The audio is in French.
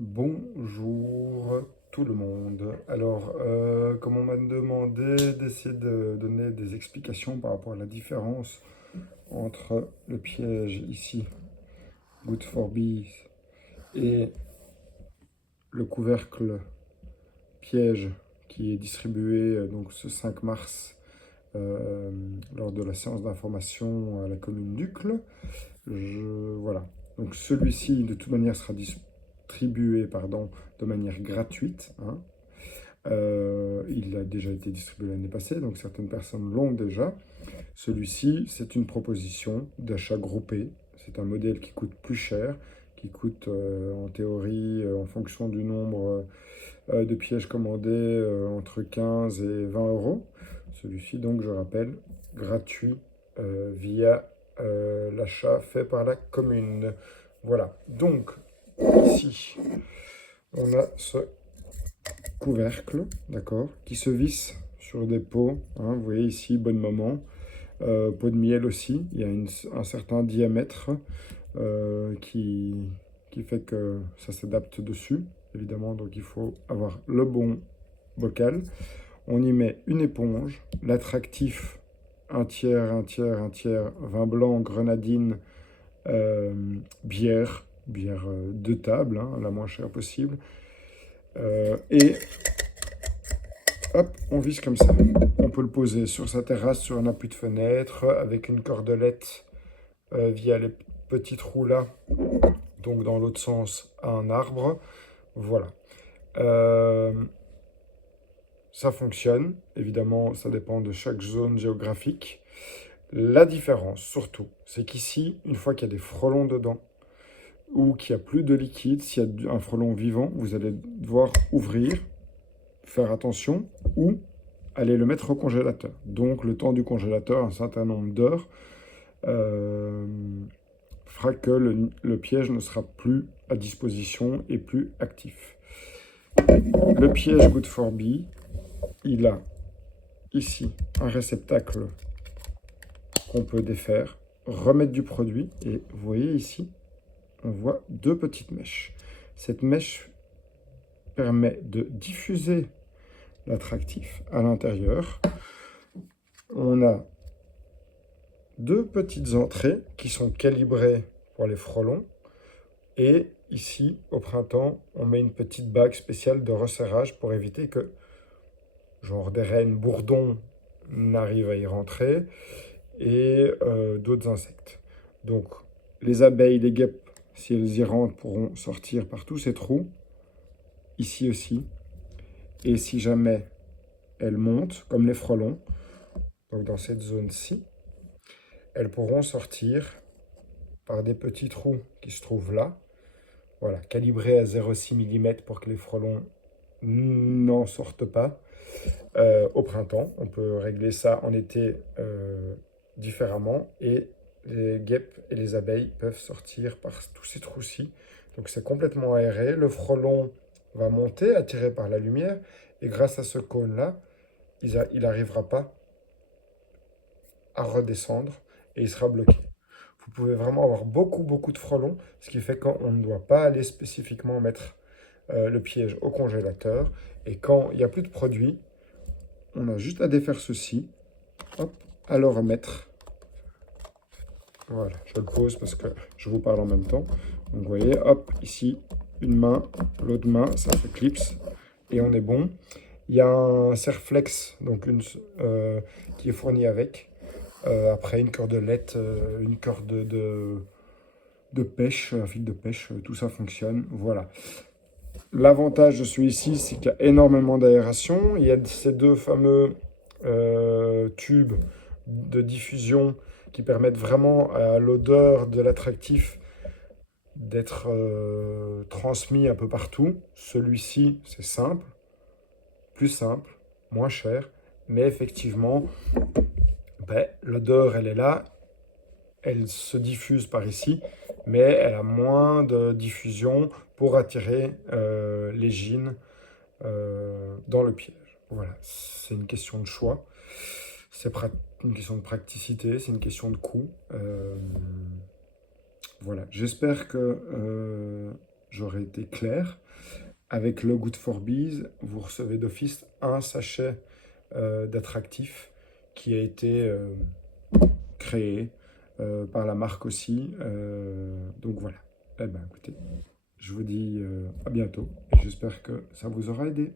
Bonjour tout le monde. Alors, comme on m'a demandé d'essayer de donner des explications par rapport à la différence entre le piège ici, Good for Bees, et le couvercle piège qui est distribué donc ce 5 mars euh, lors de la séance d'information à la commune d'Uccle. Voilà. Donc celui-ci, de toute manière, sera distribué de manière gratuite, hein. Il a déjà été distribué l'année passée, donc certaines personnes l'ont déjà. Celui-ci, c'est une proposition d'achat groupé. C'est un modèle qui coûte plus cher, qui coûte en théorie, en fonction du nombre de pièges commandés, entre 15 et 20 euros. Celui-ci, donc, je rappelle, gratuit via l'achat fait par la commune. Voilà. Donc, ici, on a ce couvercle, d'accord, qui se visse sur des pots, hein, vous voyez ici, bonne maman, pot de miel aussi, il y a un certain diamètre qui fait que ça s'adapte dessus, évidemment, donc il faut avoir le bon bocal. On y met une éponge, l'attractif, un tiers, un tiers, un tiers, vin blanc, grenadine, bière de table, hein, la moins chère possible, et hop, on visse comme ça. On peut le poser sur sa terrasse, sur un appui de fenêtre, avec une cordelette via les petits trous là, donc dans l'autre sens à un arbre. Voilà. Euh, Ça fonctionne. Évidemment, ça dépend de chaque zone géographique. La différence, surtout, c'est qu'ici, une fois qu'il y a des frelons dedans, ou qu'il n'y a plus de liquide, s'il y a un frelon vivant, vous allez devoir ouvrir, faire attention, ou aller le mettre au congélateur. Donc le temps du congélateur, un certain nombre d'heures, euh, fera que le piège ne sera plus à disposition et plus actif. Le piège Good for Bee, il a ici un réceptacle qu'on peut défaire, remettre du produit, et vous voyez ici, on voit deux petites mèches. Cette mèche permet de diffuser l'attractif à l'intérieur. On a deux petites entrées qui sont calibrées pour les frelons. Et ici, au printemps, on met une petite bague spéciale de resserrage pour éviter que, genre des rennes bourdons, n'arrivent à y rentrer et d'autres insectes. Donc, les abeilles, les guêpes, si elles y rentrent, pourront sortir par tous ces trous. Ici aussi. Et si jamais elles montent, comme les frelons, donc dans cette zone-ci, elles pourront sortir par des petits trous qui se trouvent là. Voilà, calibré à 0,6 mm pour que les frelons n'en sortent pas. Au printemps, on peut régler ça en été différemment. Et les guêpes et les abeilles peuvent sortir par tous ces trous-ci. Donc c'est complètement aéré. Le frelon va monter, attiré par la lumière. Et grâce à ce cône-là, il n'arrivera pas à redescendre et il sera bloqué. Vous pouvez vraiment avoir beaucoup, beaucoup de frelons, ce qui fait qu'on ne doit pas aller spécifiquement mettre le piège au congélateur. Et quand il n'y a plus de produit, on a juste à défaire ceci, hop, à le remettre. Voilà, je le pose parce que je vous parle en même temps. Donc vous voyez, hop, ici, une main, l'autre main, ça se clipse et on est bon. Il y a un serre-flex donc qui est fourni avec. Après, une cordelette, une corde de pêche, un fil de pêche, tout ça fonctionne. Voilà. L'avantage de celui-ci, c'est qu'il y a énormément d'aération. Il y a ces deux fameux tubes de diffusion qui permettent vraiment à l'odeur de l'attractif d'être transmis un peu partout. Celui-ci, c'est simple, plus simple, moins cher, mais effectivement, ben, l'odeur, elle est là, elle se diffuse par ici, mais elle a moins de diffusion pour attirer les gines dans le piège. Voilà, c'est une question de choix, c'est une question de praticité, c'est une question de coût. Voilà, j'espère que j'aurais été clair. Avec le Good for Bees, vous recevez d'office un sachet d'attractif qui a été créé par la marque aussi. Donc voilà. Eh ben écoutez, je vous dis à bientôt et j'espère que ça vous aura aidé.